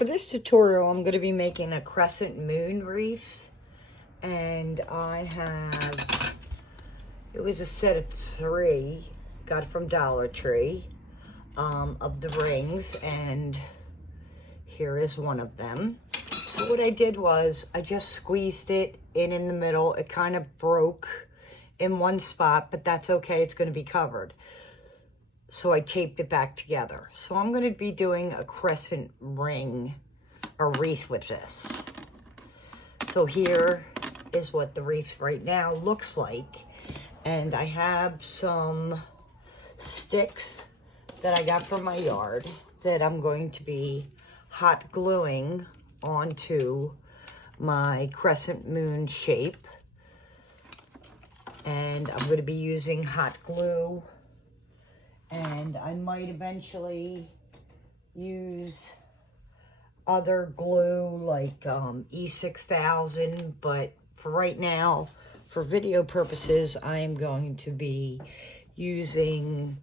For this tutorial, I'm going to be making a crescent moon wreath, and it was a set of 3, got it from Dollar Tree, of the rings, and here is one of them. So what I did was, I just squeezed it in the middle. It kind of broke in one spot, but that's okay, it's going to be covered. So I taped it back together. So I'm going to be doing a crescent ring or wreath with this. So here is what the wreath right now looks like. And I have some sticks that I got from my yard that I'm going to be hot gluing onto my crescent moon shape. And I'm going to be using hot glue. And I might eventually use other glue like E6000, but for right now, for video purposes, I am going to be using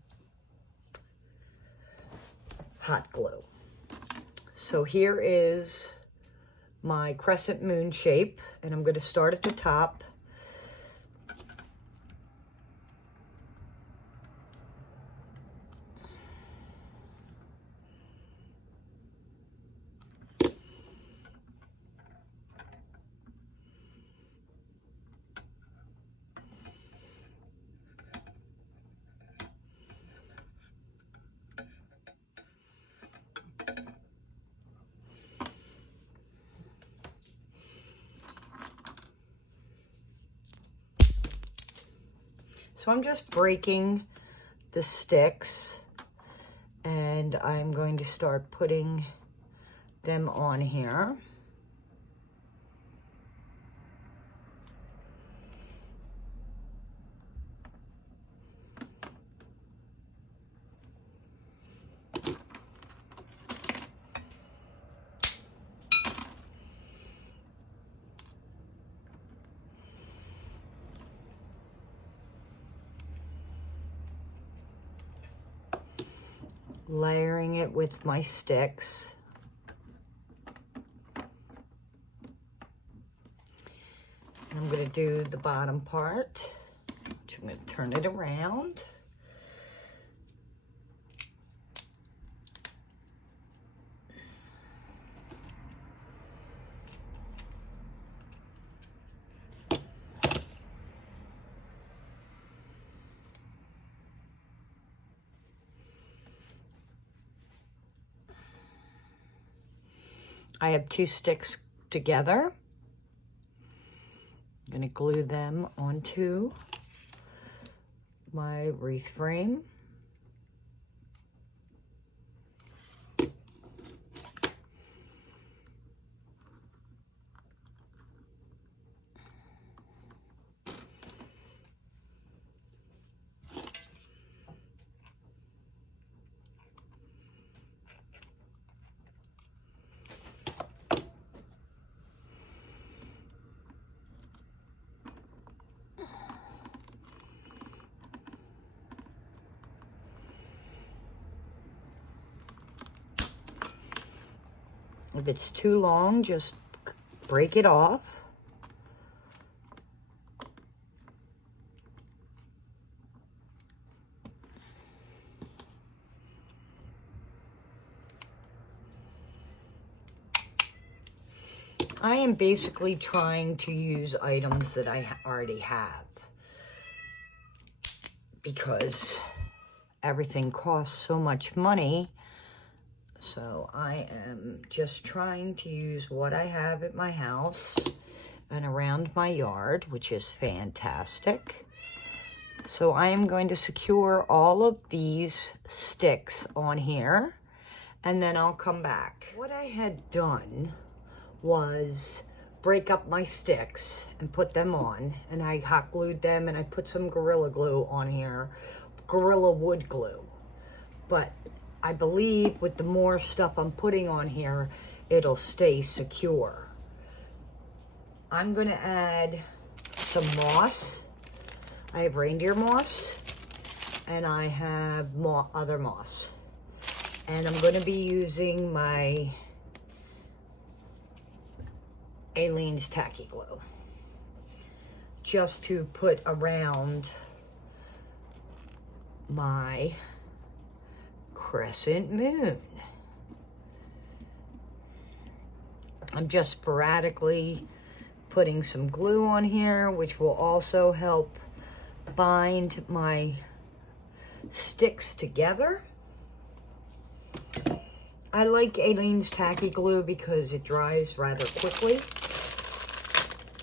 hot glue. So here is my crescent moon shape, and I'm going to start at the top. So I'm just breaking the sticks, and I'm going to start putting them on here. Layering it with my sticks. I'm going to do the bottom part, which I'm going to turn it around. I have 2 sticks together. I'm going to glue them onto my wreath frame. If it's too long, just break it off. I am basically trying to use items that I already have, because everything costs so much money. So I am just trying to use what I have at my house and around my yard, which is fantastic. So I am going to secure all of these sticks on here, and then I'll come back. What I had done was break up my sticks and put them on, and I hot glued them, and I put some Gorilla Glue on here, Gorilla Wood Glue. But I believe with the more stuff I'm putting on here, it'll stay secure. I'm going to add some moss. I have reindeer moss, and I have other moss. And I'm going to be using my Aleene's Tacky Glue just to put around my crescent moon. I'm just sporadically putting some glue on here, which will also help bind my sticks together. I like Aleene's Tacky Glue because it dries rather quickly.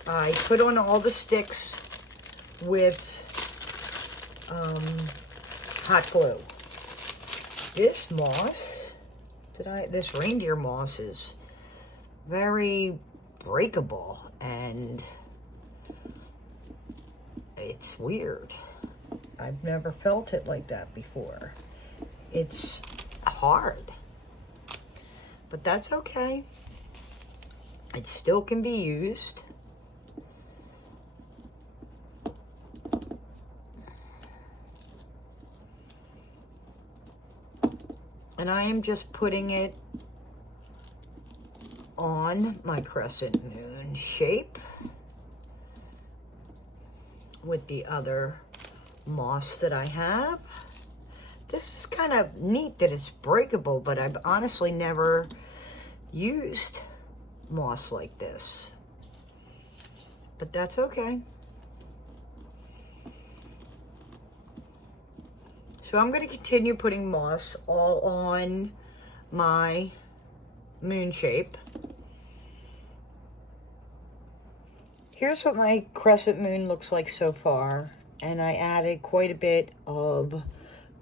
I put on all the sticks with hot glue. This moss, this reindeer moss is very breakable and it's weird. I've never felt it like that before. It's hard, but that's okay. It still can be used. And I am just putting it on my crescent moon shape with the other moss that I have. This is kind of neat that it's breakable, but I've honestly never used moss like this. But that's okay. So I'm going to continue putting moss all on my moon shape. Here's what my crescent moon looks like so far. And I added quite a bit of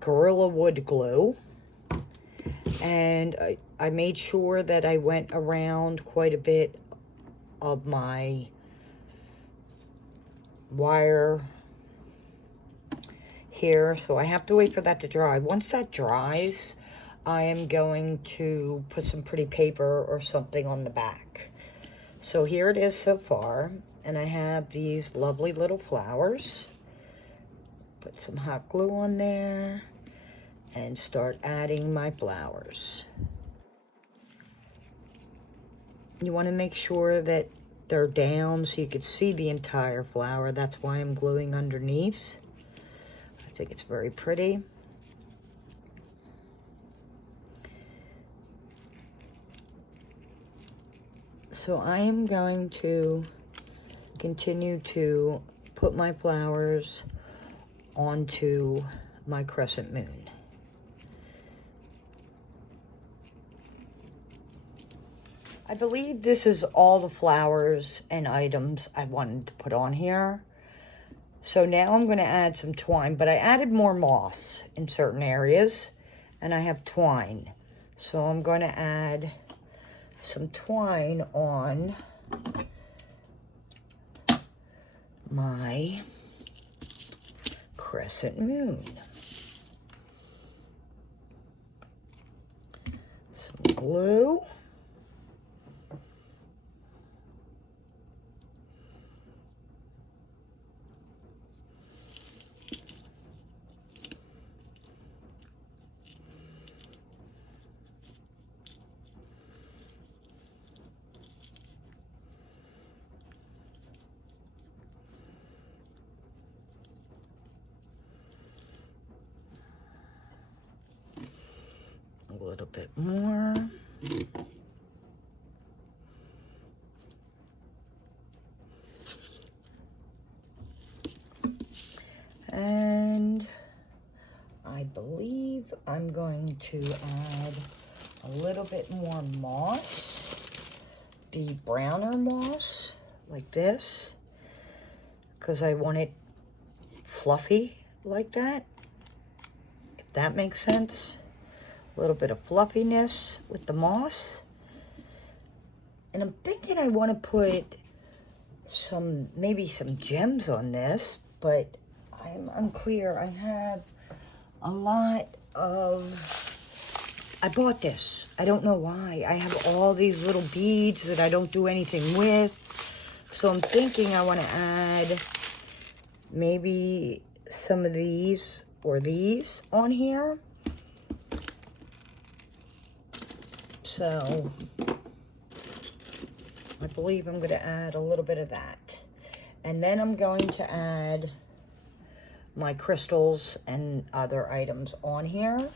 Gorilla Wood glue. And I made sure that I went around quite a bit of my wire here, so I have to wait for that to dry. Once that dries, I am going to put some pretty paper or something on the back. So here it is so far, and I have these lovely little flowers. Put some hot glue on there and start adding my flowers. You want to make sure that they're down so you can see the entire flower. That's why I'm gluing underneath. I think it's very pretty. So I am going to continue to put my flowers onto my crescent moon. I believe this is all the flowers and items I wanted to put on here. So now I'm going to add some twine, but I added more moss in certain areas, and I have twine. So I'm going to add some twine on my crescent moon. Some glue. A little bit more. And I believe I'm going to add a little bit more moss, the browner moss, like this, because I want it fluffy like that, if that makes sense. A little bit of fluffiness with the moss. And I'm thinking I want to put maybe some gems on this, but I'm unclear. I have a lot of, I bought this. I don't know why. I have all these little beads that I don't do anything with. So I'm thinking I want to add maybe some of these or these on here. So I believe I'm going to add a little bit of that. And then I'm going to add my crystals and other items on here.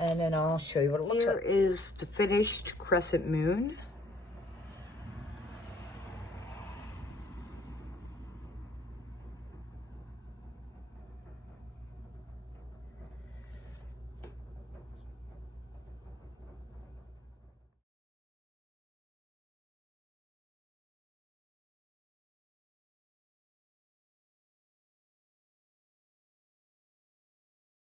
And then I'll show you what it looks like. Here is the finished crescent moon.